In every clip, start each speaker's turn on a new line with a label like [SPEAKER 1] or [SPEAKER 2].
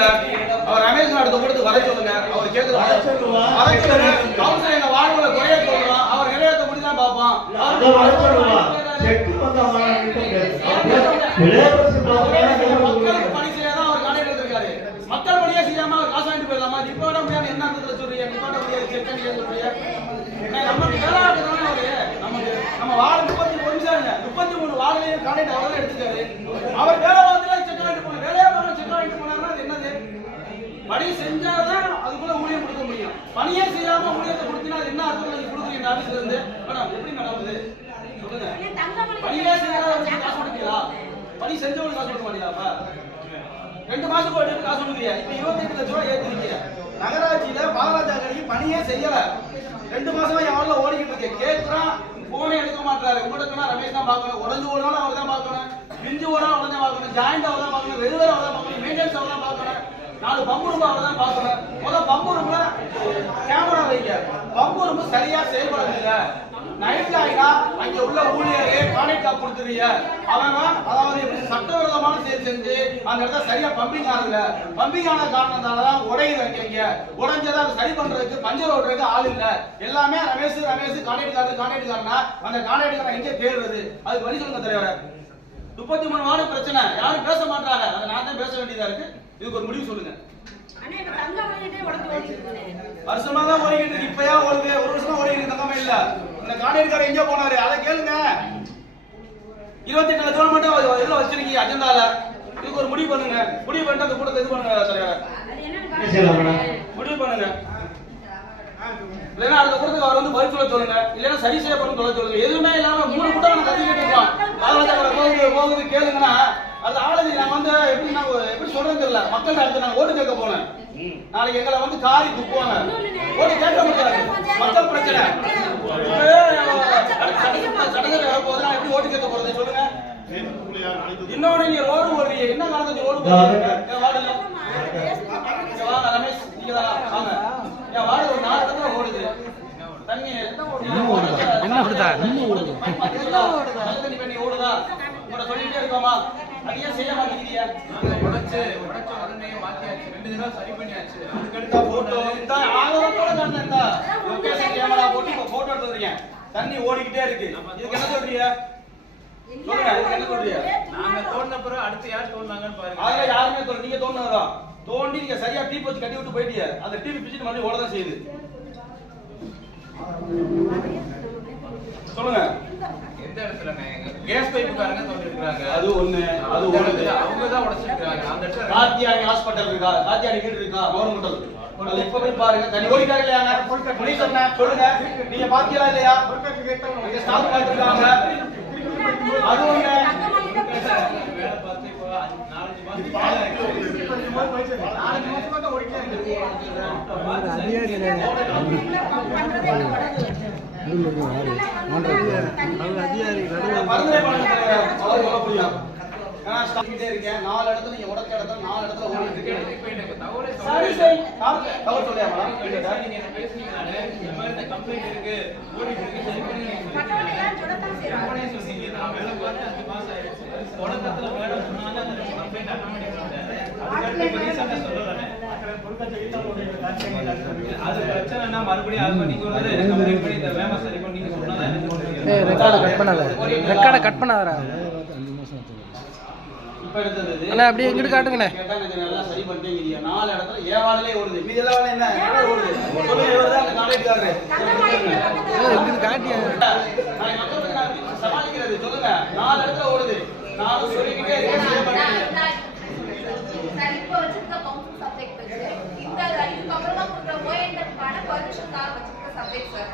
[SPEAKER 1] அவர் ரமேஷ் அடுத்த கூட்டத்துக்கு வர சொல்லுங்க. அவர் கேட்கல வர சொல்லுங்க. கவுன்சிலர் எங்க வாழ்வுல குறைய சொல்றோம் அவர் நிறைவேற்ற முடியும் தான் பார்ப்போம்
[SPEAKER 2] அதை வர சொல்லுவா. செக்கு வந்தா வாங்கிட்டு முடியாது. லேபர் சித்தாந்தம்
[SPEAKER 1] மக்களுக்கு பணி செய்யாதான் அவர் காலையில் எடுத்திருக்காரு மக்கள் பணியே செய்யாம அவர் காசு வாங்கிட்டு போயிடலாமா? நிப்பாட முடியாது என்ன அர்த்தத்துல சொல்றீங்க? நிப்பாட முடியாது. செக் என்ன, நமக்கு வேலை ஆகுதுதானே அவரு. நமக்கு நம்ம வார்டு முப்பத்தி ஒரு நிமிஷம் முப்பத்தி மூணு வார்டுலையும் காலையில் அவர் தான் எடுத்துக்காரு அவர் வேலை பார்த்துல செக் வாங்கிட்டு போனார் வேலையா பார்க்க செக் வாங்கிட்டு போனாருன்னா அது என்னது பணி செஞ்சாதான் அதுக்குள்ள ஊழியம் கொடுக்க முடியும் பணியே செய்யாம ஊழியத்தை கொடுத்தீங்கன்னா அது என்ன அர்த்தம் நீங்க கொடுக்குறீங்க இந்த ஆபீஸ்ல இருந்து மேடம் எப்படி மேடம் இது சொல்லுங்க பணியே செய்யாத காசு கொடுப்பீங்களா பணி செஞ்சவங்களுக்கு காசு கொடுக்க மாட்டீங்களா? ரெண்டு மாசம் போயிட்டு காசு கொடுக்குறியா இப்ப இருபத்தெட்டு லட்சம் ரூபாய் ஏத்திருக்கீங்க நகராட்சியில பாலராஜா கடைக்கு பணியே செய்யல. ரெண்டு மாசமா வாழ்ல ஓடிக்கிட்டு இருக்கு. கேட்கறான் போனே எடுக்க மாட்டாரு உங்களுக்கு ரமேஷ் தான் பார்க்கணும். உடஞ்சு ஓடாலும் அவர் தான் பார்க்கணும். பிஞ்சு ஓடாலும் அவர் தான் பார்க்கணும். ஜாயிண்ட் அவர் தான் பார்க்கணும். ரெகுலர் அவர் தான் பார்க்கணும். மெயின்டெனன்ஸ் அவர் தான் பார்க்கணும். நாலு பம்பு ரூம் அவர் தான் பார்க்கணும். முதல் பம்பு ரூம்ல கேமரா வைங்க. பம்பு ரூம் சரியா செயல்படல நைட்ல ஆயினா அங்க உள்ள ஊழியரே காப் கொடுத்துறீங்க அவங்க அதாவது சட்டவிரோதமான செயல் செஞ்சு அந்த இடத்துல சரியா பம்பிங் ஆகல. பம்பிங் ஆன காரணத்தால தான் உடையுது அங்க உடைஞ்சதை அதை சரி பண்றதுக்கு பஞ்சர் ஓட்டுறதுக்கு ஆள் இல்ல. எல்லாமே ரமேஷ் ரமேஷ் கான்ட்ராக்ட் காரர் கான்ட்ராக்ட் காரனா அந்த கான்ட்ராக்ட் காரன் எங்க தேடுறது? அதுக்கு வழி சொல்லுங்க தலைவரே. முப்பத்தி மூணு வார்டு பிரச்சனை. யாரும் பேச மாட்டாங்க. அதை நான் தான் பேச வேண்டியதா இருக்கு. இதுக்கு ஒரு முடிவு சொல்லுங்க. வருஷமா தான் ஓடிக்கிட்டு இப்பயா ஓடுது. ஒரு வருஷமா ஓடிக்கிட்டு தங்கமே இல்ல? இந்த கான்ட்ராக்ட் எங்க போனாரு. அதை கேளுங்க. இருபத்தி எட்டு லட்சம் மட்டும் இதுல வச்சிருக்கீங்க அஜெண்டால? இதுக்கு ஒரு முடிவு பண்ணுங்க. முடிவு பண்ணிட்டு அந்த கூட்டத்தை இது பண்ணுங்க தலைவர். முடிவு பண்ணுங்க. இல்லைன்னா அடுத்த கூட்டத்துக்கு அவர் வந்து பதில் சொல்ல சொல்லுங்க. இல்லைன்னா சரி செய்யப்படும் சொல்ல சொல்லுங்க. எதுவுமே இல்லாம மூணு கூட்டம் நம்ம கத்திக்கிட்டு இருக்கோம். பாலவச்சாக்கடை போகுது போகுது கேளுங்கன்னா அது ஆளுங்க நான் வந்து எப்படி நான் எப்படி சொல்றது தெரியல. மக்கள் அடுத்து நான் ஓட்டு கேட்க போனேன். நாளைக்கு எங்களை வந்து காரி துப்புவாங்க ஓட்டு கேட்க முடியாது மக்கள் பிரச்சனை சட்டத்தில் வரப்போகுது நான் எப்படி ஓட்டு கேட்க போறது சொல்லுங்க இன்னொன்னு நீங்க ரோடு ஓடுறீங்க என்ன காரணத்துக்கு ரோடு போடுறீங்க என் வார்டுல இங்க வாங்க ரமேஷ் நீங்க தானா வாங்க என் வார்டு ஒரு நாலு என்ன ஓடுதா ஓடுது தண்ணி ஓடுதா உங்களை சொல்லிட்டே இருக்கோமா அது செய்ய மாட்டேங்கிறீங்க
[SPEAKER 3] உடைச்சு உடைச்ச உடனே மாத்தியாச்சு ரெண்டு தடவை சரி பண்ணியாச்சு.
[SPEAKER 1] போட்டோ இந்த ஆதாரத்தோட இந்த லொகேஷன் கேமரா போட்டு போட்டோ எடுத்துறீங்க தண்ணி ஓடிக்கிட்டே இருக்கு. இதுக்கு என்ன சொல்றீங்க?
[SPEAKER 3] நாங்க தோண்டின பிறகு அடுத்து யார் தோண்டினாங்கன்னு பாருங்க.
[SPEAKER 1] அதுல யாருமே தோண்டி நீங்க தோணுறதா தோண்டி நீங்க சரியா டீப் வச்சு கட்டி விட்டு போயிட்டீங்க. அந்த டிவி பிச்சுட்டு மறுபடியும் ஓட தான் செய்யுது. சொல்லுங்க.
[SPEAKER 3] எந்த இடத்துல கேஸ் பைப்புக்காரங்க தோண்டி இருக்காங்க
[SPEAKER 1] அது ஒண்ணு அது ஒண்ணு.
[SPEAKER 3] அவங்க தான் உடைச்சிருக்காங்க அந்த இடத்துல
[SPEAKER 1] காத்தியானி ஹாஸ்பிட்டல் இருக்கா? காத்தியானி வீடு இருக்கா? கவர்மெண்டல் அது இப்ப போய் பாருங்க. தண்ணி ஓடிட்டாங்க இல்லையாங்க புலி சொன்ன சொல்லுங்க. நீங்க பாத்தீங்களா இல்லையா? நீங்க ஸ்டாப் பண்ணிருக்காங்க அது ஒண்ணு
[SPEAKER 3] வேலை பார்த்து
[SPEAKER 1] நான் ஸ்டாப் பண்ணிட்டே இருக்கேன். நாலு இடத்துல நீங்க உடச்ச இடத்துல நாலு இடத்துல ஓடிட்டு இருக்கு
[SPEAKER 3] இப்போ எனக்கு தகவலே
[SPEAKER 1] சரி. சரி. தவறு சொல்லியா மேடம்
[SPEAKER 3] நீங்க என்ன பேசுனீங்க நானு, இந்த மாதிரி இந்த complaint இருக்கு, ஓடிட்டு இருக்கு, சரி பண்ணி சொன்னீங்க, நான் வேலை பார்த்து அஞ்சு மாசம் ஆயிடுச்சு. தொடக்கத்துல மேடம் சொன்னாங்க, அந்த ரெண்டு complaint attend பண்ணி. அது பிரச்சனைனா மறுபடியும் அது இந்த வேலை சரி பண்ணி நீங்க எனக்கு.
[SPEAKER 4] ரெக்கார்டை கட் பண்ணாத. ரெக்கார்டை கட் பண்ணாதடா. அண்ணா, அப்படியே இங்கிட்டு காட்டுங்கண்ணே.
[SPEAKER 1] நல்லா சரி பண்ணிட்டீங்க நாலு இடத்துல ஏன் வார்டுலயே ஓடுது. மீதி எல்லாம் வேலை என்ன? ஓடுது. சொல்லுங்க இவர் தான்
[SPEAKER 4] இங்கிட்டு காட்டியா?
[SPEAKER 1] சமாளிக்கிறது. நாலு இடத்துல ஓடுது. சொல்லிக்கிட்டே
[SPEAKER 5] sir.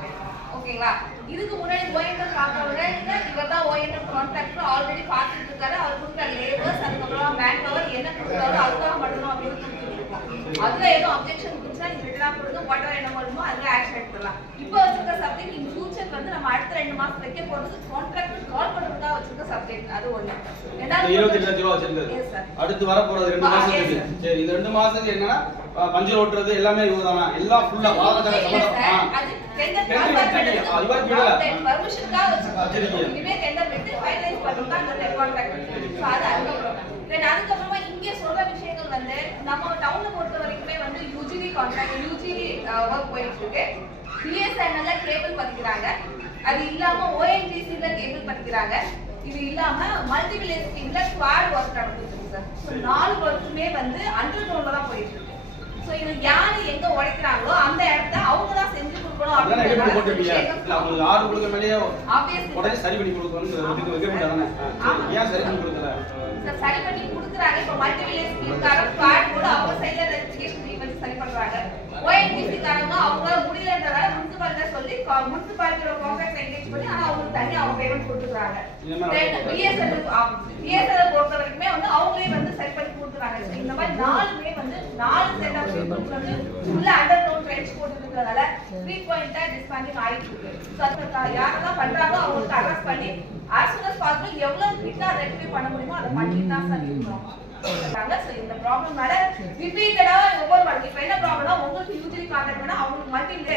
[SPEAKER 5] ஓகேங்களா? இதுக்கு முன்னாடி ONM பார்க்கறவங்க இல்ல இவர்தான் ONM contractor already பார்த்துட்டு இருக்காரு. அவர் கொடுக்குற லேபர்ஸ் பவர் என்ன கொடுக்குறாரோ அதுக்காக மட்டும் அப்படின்னு கொடுத்துட்டு இருக்கோம் அதுல எதுவும் அப்ஜெக்ஷன் இருந்துச்சுன்னா நீங்க ரிட்டனா கொடுங்க whatever என்ன பண்ணுமோ அதுல ஆக்ஷன் எடுத்துடலாம் இப்போ வச்சிருக்க சப்ஜெக்ட் இன் ஃபியூச்சர் வந்து நம்ம அடுத்த ரெண்டு மாசம் வைக்க போறது கான்ட்ராக்டர் கால் பண்றதுக்காக வச்சிருக்க சப்ஜெக்ட் அது ஒண்ணு.
[SPEAKER 1] இந்த இருபத்தி லட்சம் ரூபா வச்சிருந்தது. அடுத்து வர போறது ரெண்டு மாசத்துக்கு. சரி இந்த ரெண்டு மாசத்துக்கு என்னன்னா பஞ்சர் ஓட்டுறது எல்லாமே இவர்தானா எல்லாம் ஃபுல்லா இவர் விடல. வச்சிருக்கீங்க.
[SPEAKER 5] தென் அதுக்கப்புறமா இங்கே சொல்ற விஷயங்கள் வந்து நம்ம டவுனை பொறுத்த வரைக்குமே வந்து யூஜிடி கான்ட்ராக்ட் யூஜிடி ஒர்க் போயிட்டு இருக்கு. பிஎஸ்என்எல்ல கேபிள் பதிக்கிறாங்க. அது இல்லாம ஓஎன்ஜிசில கேபிள் பதிக்கிறாங்க. இது இல்லாம மல்டி வில்லேஜ் ஸ்கீம்ல ஒர்க் நடந்துட்டு இருக்கு சார். ஸோ நாலு ஒர்க்குமே வந்து அண்டர் கிரவுண்ட்ல தான் போயிட்டு இருக்கு. ஸோ இது யாரு எங்க உடைக்கிறாங்களோ அந்த இடத்த அவங்க தான் செஞ்சு கொடுக்கணும்
[SPEAKER 1] உங்களுக்கு ஆர்டர் கொடுக்க. உடனே சரி பண்ணி?
[SPEAKER 5] ஆமா.
[SPEAKER 1] ஏன் சரி பண்ணி கொடுக்கல?
[SPEAKER 5] சரி பண்ணி கொடுக்குறாங்க. இப்போ மல்டி வில்லேஜ் ஸ்கீம்கார ஸ்குவாட் கூட அவங்க சைடுல பண்றாங்க ஓஎன்டிசி காரங்க அவங்க முடியலன்றதால முனிசிபாலிட்டி சொல்லி முனிசிபாலிட்டியோட கான்ட்ராக்ட் என்கேஜ் பண்ணி ஆனா அவங்களுக்கு தனி அவங்க பேமெண்ட் கொடுத்துறாங்க தென் பிஎஸ்எல் பிஎஸ்எல் பொறுத்த வரைக்குமே வந்து அவங்களே வந்து சரி பண்ணி கொடுத்துறாங்க இந்த மாதிரி நாலுமே வந்து நாலு செட் ஆஃப் பீப்புள் வந்து உள்ள அண்டர் கிரவுண்ட் ட்ரென்ச் போட்டு இருக்கிறதால ஃப்ரீக்வெண்டா டிஸ்பேண்டிங் ஆயிட்டு இருக்கு அது யாரெல்லாம் பண்றாங்களோ அவங்களுக்கு அரெஸ்ட் பண்ணி as possible எவ்வளவு குயிக்கா ரெக்டிஃபை பண்ண முடியுமோ அதை பண்ணிட்டு தான் சார் இருக்கோம். சொல்றாங்க ஸோ இந்த ப்ராப்ளம்னால ரிப்பீட்டடா ஒவ்வொரு வாட்டி. இப்போ என்ன ப்ராப்ளம்னா உங்களுக்கு யூஜிலி கான்டாக்ட் பண்ணா அவங்களுக்கு மல்டில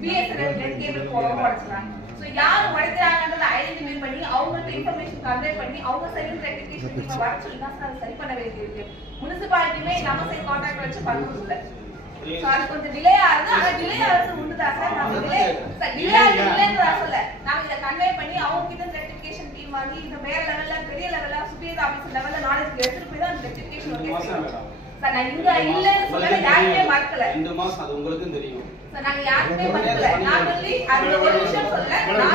[SPEAKER 5] பிஎஸ்என்எல் நெட் கேபிள் போகாம உடைச்சிடுறாங்க ஸோ யார் உடைக்கிறாங்கன்றத ஐடென்டிஃபை பண்ணி அவங்களுக்கு இன்ஃபர்மேஷன் கன்வே பண்ணி அவங்க சைடு ரெக்டிஃபிகேஷன் டீம் வர சொல்லி தான் சார் அதை சரி பண்ண வேண்டியிருக்கு. முனிசிபாலிட்டியுமே நம்ம சைடு கான்டாக்ட் வச்சு பண்ணுறது இல்லை ஸோ அது கொஞ்சம் டிலே ஆகுது ஆனா டிலே ஆகுது உண்டுதான் சார் நம்ம டிலே டிலே ஆகுது இல்லைன்னு நான் சொல்ல. நாம இதை கன்வே பண்ணி அவங்க கிட்ட ரெக்டிஃபிகேஷன் டீம் வாங்கி இந்த வேற லெவலில் பெரிய லெவல்ல சுப்பீரியர் ஆஃபீஸ் லெவல்ல நாலேஜ் எடுத்துட்டு போய் தான் ரெக்டிஃபிகேஷன்
[SPEAKER 1] ரெண்டு மாசம்
[SPEAKER 5] ஓகே
[SPEAKER 1] மேடம்.
[SPEAKER 5] சார் நான் இங்க இல்லைன்னு சொல்லல யாருமே மறக்கல.
[SPEAKER 1] ரெண்டு மாசம் அது உங்களுக்கும் தெரியும்.
[SPEAKER 5] சார் நாங்க யாருமே மறக்கல. நான் சொல்லி அந்த ஒரு விஷயம்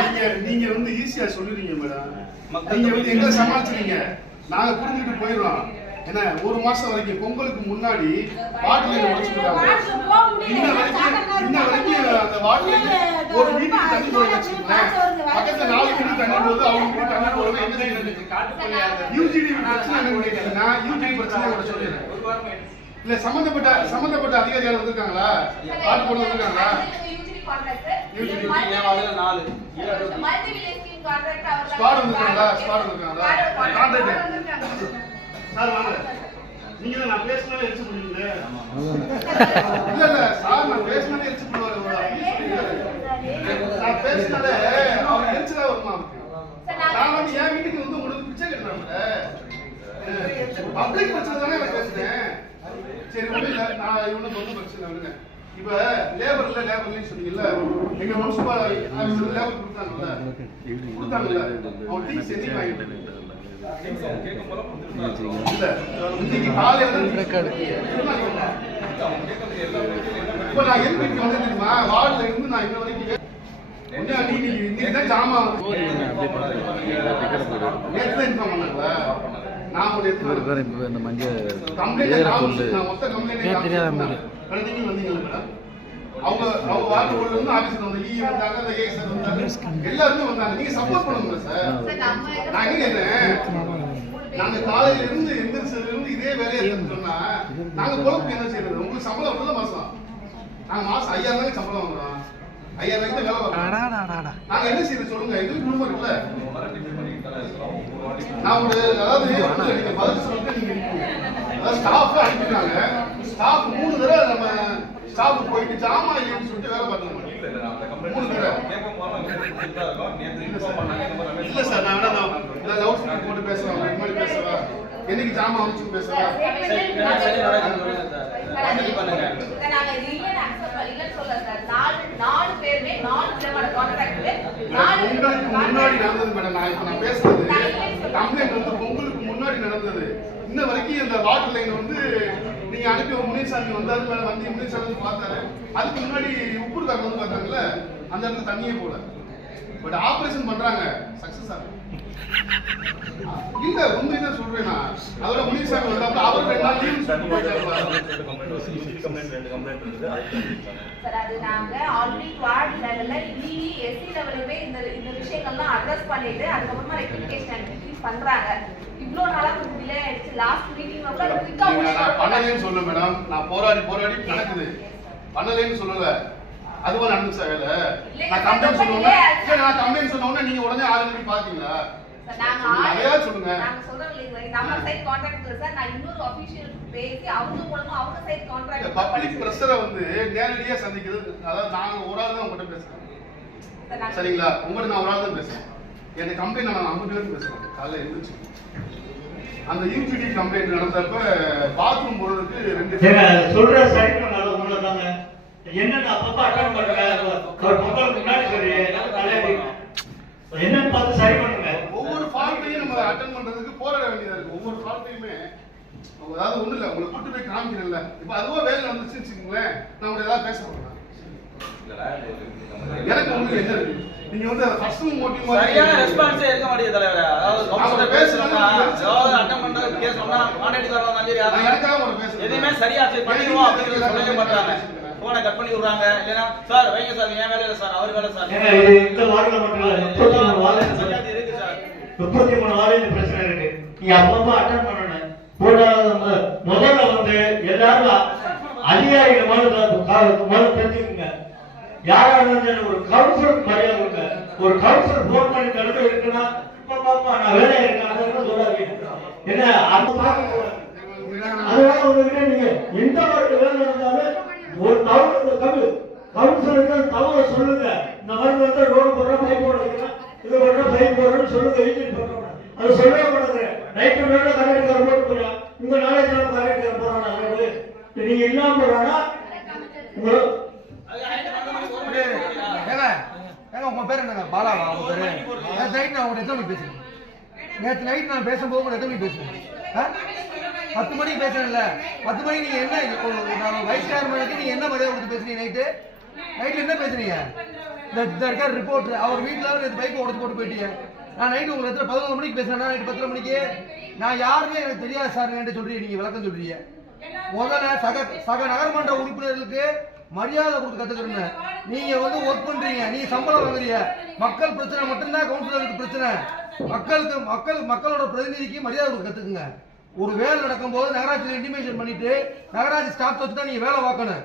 [SPEAKER 6] நீங்க நீங்க வந்து ஈஸியா சொல்லுறீங்க மேடம்.
[SPEAKER 1] மக்கள்
[SPEAKER 6] நீங்க வந்து எங்களை சமாளிச்சிருங்க நாங்க புரிஞ்சுட்டு போயிடுறோம். என்ன ஒரு மாசம் வரைக்கும் பொங்கலுக்கு முன்னாடி வாட்டில உடைச்சு போட்டாங்க? இன்ன வரைக்கும் இன்ன வரைக்கும் அந்த வாட்டில ஒரு வீட்டுக்கு தண்ணி போய் வச்சுக்கோங்களேன். பக்கத்துல நாலு வீட்டுக்கு தண்ணி போகுது அவங்க வீட்டுக்கு தண்ணி போகுது என்ன செய்யறது? யூஜிடி பிரச்சனை யூஜிடி பிரச்சனை கூட சொல்லிடுறேன். இல்ல சம்பந்தப்பட்ட சம்பந்தப்பட்ட அதிகாரிகள் வந்திருக்காங்களா? பாட்டு போட்டு வந்திருக்காங்களா?
[SPEAKER 5] கான்ட்ராக்ட் கான்ட்ராக்ட்
[SPEAKER 6] Squad வந்திருக்காங்களா? Squad வந்திருக்காங்களா? Contract. சார் வாங்க நீங்க நான் பேசினாலே எரிச்சு முடியுங்க இல்ல இல்ல. சார் நான் பேசினாலே எரிச்சு சொல்லிடுறாரு. நான் பேசினாலே அவர் எரிச்சுதா வருமா நான் வந்து என் வீட்டுக்கு வந்து உங்களுக்கு பிச்சை கட்டுறேன் பப்ளிக் பிரச்சனை தானே நான் பேசுறேன் சரி இல்ல. நான் இவனுக்கு ஒன்றும் பிரச்சனை விடுங்க இப்ப லேபர்ல லேபர்லன்னு சொன்னீங்கல்ல எங்க முனிசிபல் ஆஃபீஸ்ல லேபர் கொடுத்தாங்கல்ல. கொடுத்தாங்கல்ல. அவன் டீ செஞ்சு வாங்கிட்டு இல்ல. இன்னைக்கு காலையில தான். இப்ப நான் எதுக்கு தெரியுமா? வார்டுல இருந்து நான் இன்ன வரைக்கும்
[SPEAKER 4] இந்த மஞ்சள் தெரியாத மாதிரி?
[SPEAKER 6] அவங்க அவங்க வார்டு போர்டுல இருந்து ஆபீஸ்ல வந்து ஈ வந்தாங்க அந்த ஏ சார் வந்தாங்க. எல்லாருமே வந்தாங்க. நீங்க சப்போர்ட் பண்ணுங்க சார் நான் என்ன நாங்க காலையில இருந்து எந்திரிச்சதுல இருந்து இதே வேலையை சொன்னா நாங்க பொழப்பு என்ன செய்யறது? உங்களுக்கு சம்பளம் எவ்வளவு மாசம். நாங்க மாசம் ஐயாயிரம் ரூபாய்க்கு சம்பளம் வாங்குறோம் ஐயாயிரம் ரூபாய்க்கு வேலை பார்க்கறோம். நாங்க என்ன செய்யறது சொல்லுங்க எங்களுக்கு குடும்பம் இருக்குல்ல நான் ஒரு அதாவது நீங்க பதில் சொல்லிட்டு நீங்க. அதாவது ஸ்டாஃப் மூணு தடவை நம்ம ஸ்டாஃப் போயிட்டு ஜாமா இல்லைன்னு சொல்லிட்டு வேலை பார்க்கணும் மூணு தடவை இல்ல சார் நான் வேணா நான் லவுட் ஸ்பீக்கர் போட்டு பேசுறேன் இந்த மாதிரி பேசுவா என்னைக்கு ஜாமா அனுப்பிச்சு பேசுவா
[SPEAKER 5] நாங்க இது இல்லைன்னு சொல்லல சார். நாலு நாலு பேருமே நாலு விதமான. நாலு
[SPEAKER 6] பொங்கலுக்கு முன்னாடி நடந்தது மேடம் நான் இப்ப நான் பேசுறது. கம்ப்ளைண்ட் வந்து பொங்கலுக்கு முன்னாடி நடந்தது. இன்ன வரைக்கும் இந்த வாட்டர் லைன் வந்து நீங்க அனுப்பி முனிசாமி வந்தாரு மேல வந்து முனிசாமி பார்த்தாரு. அதுக்கு முன்னாடி உப்புருக்காரங்க வந்து பார்த்தாங்கல்ல அந்த இடத்துல தண்ணியே போல பட் ஆபரேஷன் பண்றாங்க. சக்சஸ் ஆகும் இல்ல உண்மைதான் சொல்றேன் அதோட முனிசாமி வந்தாங்க அவர் போயிட்டாங்க
[SPEAKER 5] சார், அது நாங்க already ward level ல EE, SC level-லுமே இந்த இந்த விஷயங்கள்லாம் address பண்ணிட்டு அதுக்கப்புறமா rectification activities பண்றாங்க. இவ்ளோ நாளா கொஞ்சம் ஆயிடுச்சு. லாஸ்ட் ஆ
[SPEAKER 6] நீங்க நான் பண்ணலைன்னு சொல்ல மேடம் நான் போராடி போராடி நடக்குது. பண்ணலைன்னு சொல்லல. அதுவா வேலை.
[SPEAKER 5] இல்லைங்க,
[SPEAKER 6] நான் கம்ப்ளைண்ட்
[SPEAKER 5] ரொம்ப
[SPEAKER 6] சொன்ன
[SPEAKER 5] delay ஆச்சு.
[SPEAKER 6] இல்ல நான் கம்ப்ளைண்ட் சொன்ன உடனே நீங்க உடனே ஆளுங்க போய் பாத்தீங்களா
[SPEAKER 5] சார், நாங்க
[SPEAKER 6] சொல்லுங்க.
[SPEAKER 5] நாங்க சொல்றோம் நம்ம contract இல்ல சார், நான் இன்னொரு official பேசி அவங்க மூலமா அவங்க contract
[SPEAKER 6] பப்ளிக் பிரஷரை வந்து நேரடியா சந்திக்கிறது அதாவது நாங்க ஒரு ஆள் தான் உங்ககிட்ட பேசுறேன்
[SPEAKER 5] சார், நாங்க-
[SPEAKER 6] சரிங்களா? உங்கள்கிட்ட நான் ஒரு ஆள் தான் பேசுறேன். எனக்கு கம்ப்ளைண்ட் நான் ஐம்பது பேரும் பேசுறேன். காலைல எழுந்திரிச்சு. அந்த யூபிடி கம்ப்ளைண்ட் நடந்தப்ப பாத்ரூம் போறதுக்கு ரெண்டு
[SPEAKER 2] சொல்ற சரி பண்ணாத உண்மைதாங்க. என்னன்னு அப்பப்ப attend பண்ணுங்க. ஒரு பொங்கலுக்கு முன்னாடி சொல்லி, தலையாட்டி. என்னன்னு பார்த்து சரி பண்ணுங்க.
[SPEAKER 6] ஒவ்வொரு ஃபால்ட்டையும் நம்ம அட்டன் பண்றதுக்கு போராட வேண்டியதா இருக்கு. ஒவ்வொரு ஃபால்ட்டையுமே அதாவது ஒண்ணு இல்ல உங்களை கூட்டு போய் காமிக்கிறேன்ல. இப்ப அதுவா வேலை வச்சுக்கோங்களேன் ஏதாவது பேச போறேன். எனக்கு உங்களுக்கு என்ன இருக்கு நீங்க வந்து ஃபர்ஸ்ட் மோட்டிவ்
[SPEAKER 1] சரியான ரெஸ்பான்ஸே இருக்க மாட்டேங்குது தலைவரே. அதாவது கவுன்சிலர் ஏதாவது அட்டன் பண்றது கேஸ் சொன்னா கான்டாக்ட்
[SPEAKER 6] நான்
[SPEAKER 1] யாரும்
[SPEAKER 6] எனக்காக உங்களை பேசுறேன்.
[SPEAKER 1] எதையுமே சரியா சரி பண்ணிடுவோம் அப்படிங்கறத சொல்லவே மாட்டாங்க. போனை கட் பண்ணி விடுறாங்க. இல்லைன்னா சார் வைங்க சார் என் வேலை இல்லை சார் அவர் வேலை சார்.
[SPEAKER 2] இந்த வார்டில் மட்டும் இல்ல, முப்பத்தி மூணு வார்டு
[SPEAKER 1] இருக்கு. சார்.
[SPEAKER 2] முப்பத்தி மூணு வார்டு பிரச்சனை இருக்கு. நீங்க அப்பப்ப அட்டன் பண்ணணும். முதல்ல வந்து எல்லாரும் அதிகாரிகள் முதல்ல தெரிஞ்சுக்குங்க. யாரா இருந்தாலும் ஒரு கவுன்சிலர் மரியாதை ஒரு கவுன்சிலர் போன் பண்ணி தடுக்க இருக்குன்னா இப்ப பாப்பா நான் வேலை இருக்கேன் அதெல்லாம் சொல்லாதீங்க என்ன அந்த பார்க்க கூடாது. அதனால உங்ககிட்ட நீங்க எந்த மாதிரி வேலை நடந்தாலும் ஒரு தவறு கவு கவுன்சிலருக்கு தவறு சொல்லுங்க இந்த மாதிரி வந்து ரோடு போடுற பைப் போடுறீங்கன்னா இது போடுற பைப் போடுறேன்னு சொல்லுங்க இன்ஜின் பண்றோம் அது சொல்லவே மாட்டாங்க நைட்டு நேரம் கரெக்ட் கார போட்டு போறோம் உங்க நாளைக்கு நேரம் கரெக்ட் கார போறாங்க நீங்க இல்லாம போறானா உங்க
[SPEAKER 7] ஏங்க ஏங்க உங்க பேர் என்னங்க? பாலாவா உங்க பேரு? நேற்று நைட் நான் உங்க எத்தனை மணிக்கு பேசுறேன் நேற்று நைட் நான் பேசும்போது உங்க எத்தனை மணிக்கு பேசுறேன்? பத்து மணிக்கு பேசுறேன்ல பத்து மணிக்கு நீங்க என்ன நான் வைஸ் சேர்மனுக்கு நீங்க என்ன மரியாதை கொடுத்து பேசுறீங்க நைட்டு நைட்ல என்ன பேசுறீங்க இந்த இருக்கார் ரிப்போர்ட் அவர் வீட்டுல நேற்று பைக்கை உடச்சு போட்டு போயிட்டீங்க. நான் நைட்டு உங்களுக்கு எத்தனை பதினொன்று மணிக்கு பேசுறேன் நைட்டு பத்தரை மணிக்கு? நான் யாருமே எனக்கு தெரியாது சார் சொல்றீங்க நீங்க விளக்கம் சொல்றீங்க. முதல்ல சக சக நகர்மன்ற உறுப்பினர்களுக்கு மரியாதை கொடுத்து கத்துக்கிறேன் நீங்க வந்து ஒர்க் பண்றீங்க. நீங்க சம்பளம் வாங்குறீங்க மக்கள் பிரச்சனை மட்டும்தான் கவுன்சிலருக்கு பிரச்சனை. மக்களுக்கு மக்கள் மக்களோட பிரதிநிதிக்கு மரியாதை கொடுத்து கத்துக்குங்க. ஒரு வேலை நடக்கும்போது நகராட்சியில் இன்டிமேஷன் பண்ணிட்டு நகராட்சி ஸ்டாஃப் வச்சு தான் நீங்க வேலை பார்க்கணும்.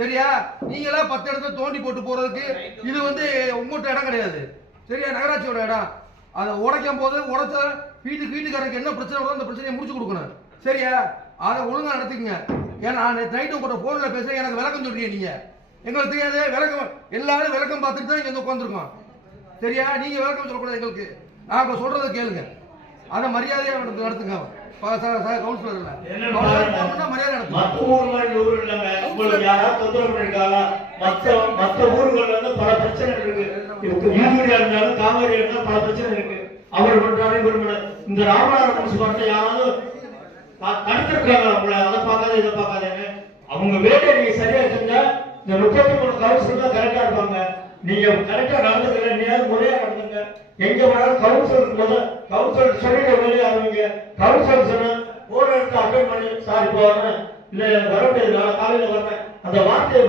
[SPEAKER 7] சரியா? நீங்களா பத்து இடத்துல தோண்டி போட்டு போறதுக்கு இது வந்து உங்கள்கிட்ட இடம் கிடையாது. சரியா? நகராட்சியோட இடம். அதை உடைக்கும் போது உடைச்ச வீட்டுக்கு வீட்டுக்காரருக்கு என்ன பிரச்சனை வருதோ அந்த பிரச்சனையை முடிச்சு கொடுக்கணும். சரியா? அதை ஒழுங்காக நடத்திக்கங்க. ஏன்னா நான் நைட்டு உங்கள்கிட்ட ஃபோனில் பேசுறேன் எனக்கு விளக்கம் சொல்றீங்க நீங்க. எங்களுக்கு தெரியாது விளக்கம் எல்லாரும் விளக்கம் பார்த்துட்டு தான் இங்க வந்து உட்காந்துருக்கோம் சரியா? நீங்க விளக்கம் சொல்லக்கூடாது எங்களுக்கு. நாங்க சொல்றதை கேளுங்க. அதை மரியாதையா நடத்து- நடத்துங்க
[SPEAKER 2] அவர் பண்றாரு. இந்த முனிசிபாலிட்டி யாராவது தடுத்திருக்காங்க உங்களை. அதை பார்க்காத இதை பார்க்காதேன்னு. அவங்க வேலையை நீங்க சரியா செஞ்சா இந்த முப்பத்தி மூணு கவுன்சில் தான் கரெக்டா இருப்பாங்க. நீங்க கரெக்டா நடந்துக்கல நீயாவது முறையா நடந்துங்க. எங்க வேணாலும் கவுன்சில் போது கவுன்சில் சொல்லிட்டு வெளியே ஆரம்பிங்க. கவுன்சில் சொன்னா போன இடத்துல அட்டன் பண்ணி. சார் இப்போ வரேன் இல்ல வர முடியாது. நாளை காலையில வரேன் அந்த வார்த்தையை